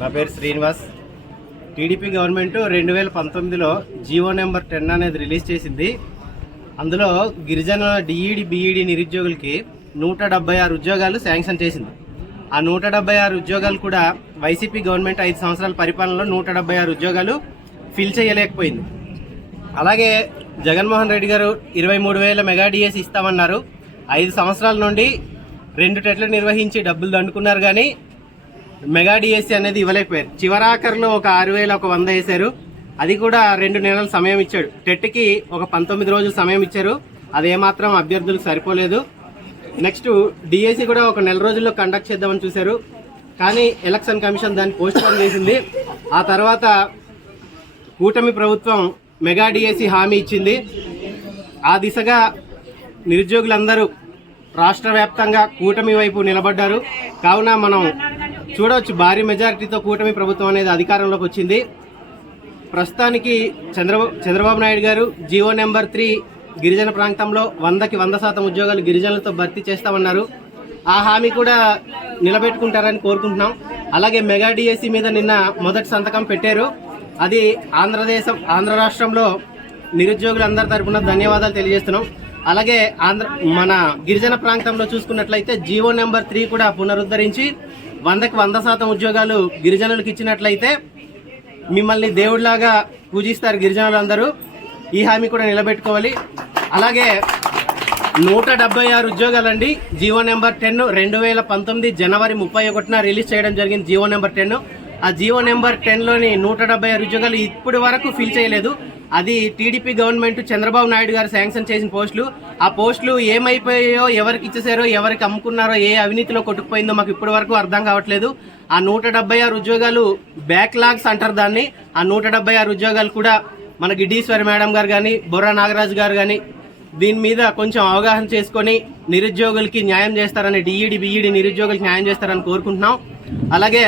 నా పేరు Srinivas. TDP government 2019లో జీవో నెంబర్ 10 అనేది రిలీజ్ చేసింది. అందులో గిరిజన డిఈడి బిఈడి నిరుద్యోగులకి 176 ఉద్యోగాలు శాంక్షన్ చేసింది. ఆ 176 ఉద్యోగాలు కూడా వైసీపీ గవర్నమెంట్ 5 సంవత్సరాల పరిపాలనలో 176 ఉద్యోగాలు ఫిల్ చేయలేకపోయింది. అలాగే జగన్మోహన్ రెడ్డి గారు 23,000 మెగా డిఎస్ ఇస్తామన్నారు. 5 సంవత్సరాల నుండి 2 టెట్లు నిర్వహించి డబ్బులు దండుకున్నారు, కానీ మెగా డిఎస్సి అనేది ఇవ్వలేకపోయారు. చివరాఖరులో ఒక 6,000 ఒక 100 వేశారు. అది కూడా 2 నెలల సమయం ఇచ్చాడు. టెట్కి ఒక 19 రోజులు సమయం ఇచ్చారు. అదేమాత్రం అభ్యర్థులకు సరిపోలేదు. నెక్స్ట్ డిఎస్సి కూడా ఒక నెల రోజుల్లో కండక్ట్ చేద్దామని చూశారు, కానీ ఎలక్షన్ కమిషన్ దాన్ని పోస్ట్ పోన్ చేసింది. ఆ తర్వాత కూటమి ప్రభుత్వం మెగా డిఎస్సి హామీ ఇచ్చింది. ఆ దిశగా నిరుద్యోగులందరూ రాష్ట్ర వ్యాప్తంగా కూటమి వైపు నిలబడ్డారు. కావున మనం చూడవచ్చు, భారీ మెజారిటీతో కూటమి ప్రభుత్వం అనేది అధికారంలోకి వచ్చింది. ప్రస్తుతానికి చంద్రబాబు నాయుడు గారు జీవో నెంబర్ 3 గిరిజన ప్రాంతంలో 100కి 100% ఉద్యోగాలు గిరిజనులతో భర్తీ చేస్తామన్నారు. ఆ హామీ కూడా నిలబెట్టుకుంటారని కోరుకుంటున్నాం. అలాగే మెగా డిఎస్సి మీద నిన్న మొదటి సంతకం పెట్టారు. అది ఆంధ్ర రాష్ట్రంలో నిరుద్యోగులందరి తరపున ధన్యవాదాలు తెలియజేస్తున్నాం. అలాగే మన గిరిజన ప్రాంతంలో చూసుకున్నట్లయితే జీవో నెంబర్ 3 కూడా పునరుద్ధరించి 100కి 100% ఉద్యోగాలు గిరిజనులకు ఇచ్చినట్లయితే మిమ్మల్ని దేవుడిలాగా పూజిస్తారు గిరిజనులందరూ. ఈ హామీ కూడా నిలబెట్టుకోవాలి. అలాగే 176 ఉద్యోగాలండి. జీవో నెంబర్ 10 2019 జనవరి 31న రిలీజ్ చేయడం జరిగింది. జీవో నెంబర్ 10 ఆ జీవో నెంబర్ 10లోని 176 ఉద్యోగాలు ఇప్పటి వరకు ఫిల్ చేయలేదు. అది టీడీపీ గవర్నమెంట్ చంద్రబాబు నాయుడు గారు శాంక్షన్ చేసిన పోస్టులు. ఆ పోస్టులు ఏమైపోయాయో, ఎవరికి ఇచ్చేసారో, ఎవరికి అమ్ముకున్నారో, ఏ అవినీతిలో కొట్టుకుపోయిందో మాకు ఇప్పటి వరకు అర్థం కావట్లేదు. ఆ 176 ఉద్యోగాలు బ్యాక్లాగ్స్ అంటారు దాన్ని. ఆ 176 ఉద్యోగాలు కూడా మన గిడ్డీశ్వరి మేడం గారు కానీ, బొర్రా నాగరాజు గారు కానీ దీని మీద కొంచెం అవగాహన చేసుకొని నిరుద్యోగులకి న్యాయం చేస్తారని, డిఈడి బిఈడి నిరుద్యోగులకి న్యాయం చేస్తారని కోరుకుంటున్నాం. అలాగే